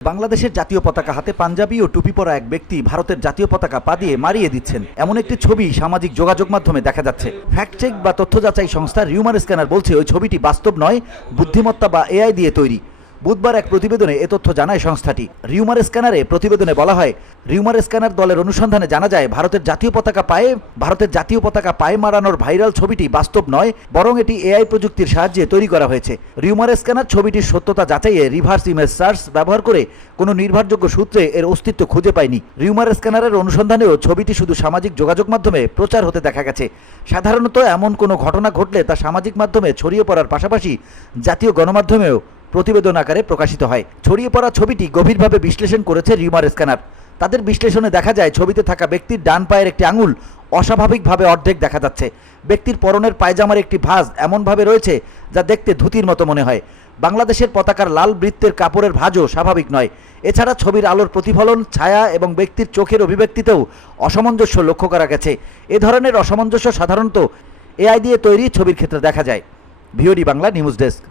বাংলাদেশের জাতীয় পতাকা হাতে পাঞ্জাবি ও টুপি পরা এক ব্যক্তি ভারতের জাতীয় পতাকা পা দিয়ে মারিয়ে দিচ্ছেন, এমন একটি ছবি সামাজিক যোগাযোগ মাধ্যমে দেখা যাচ্ছে। ফ্যাক্ট চেক বা তথ্য যাচাই সংস্থা রিউমার স্ক্যানার বলছে ওই ছবিটি বাস্তব নয়, বুদ্ধিমত্তা বা এআই দিয়ে তৈরি। বুধবার এক প্রতিবেদনে এ তথ্য জানায় সংস্থাটি। রিউমার স্ক্যানারে প্রতিবেদনে বলা হয়, রিউমার স্ক্যানার দলের অনুসন্ধানে জানা যায় ভারতের জাতীয় পতাকা পায়ে মারানোর ভাইরাল ছবিটি বাস্তব নয়, বরং এটি এআই প্রযুক্তির সাহায্যে তৈরি করা হয়েছে। রিউমার স্ক্যানার ছবিটির সত্যতা যাচাইয়ে রিভার্স ইমেজ সার্চ ব্যবহার করে কোনো নির্ভরযোগ্য সূত্রে এর অস্তিত্ব খুঁজে পায়নি। রিউমার স্ক্যানারের অনুসন্ধানেও ছবিটি শুধু সামাজিক যোগাযোগ মাধ্যমে প্রচার হতে দেখা গেছে। সাধারণত এমন কোনো ঘটনা ঘটলে তা সামাজিক মাধ্যমে ছড়িয়ে পড়ার পাশাপাশি জাতীয় গণমাধ্যমেও প্রতিবেদন আকারে প্রকাশিত হয়। ছড়িয়ে পড়া ছবিটি গভীরভাবে বিশ্লেষণ করেছে রিউমার স্ক্যানার। তাদের বিশ্লেষণে দেখা যায় ছবিতে থাকা ব্যক্তির ডান পায়ের একটি আঙুল অস্বাভাবিকভাবে অর্ধেক দেখা যাচ্ছে। ব্যক্তির পরনের পায়জামার একটি ভাঁজ এমনভাবে রয়েছে যা দেখতে ধুতির মতো মনে হয়। বাংলাদেশের পতাকার লাল বৃত্তের কাপড়ের ভাঁজও স্বাভাবিক নয়। এছাড়া ছবির আলোর প্রতিফলন, ছায়া এবং ব্যক্তির চোখের অভিব্যক্তিতেও অসামঞ্জস্য লক্ষ্য করা গেছে। এ ধরনের অসামঞ্জস্য সাধারণত এআই দিয়ে তৈরি ছবির ক্ষেত্রে দেখা যায়। VOD Bangla news desk.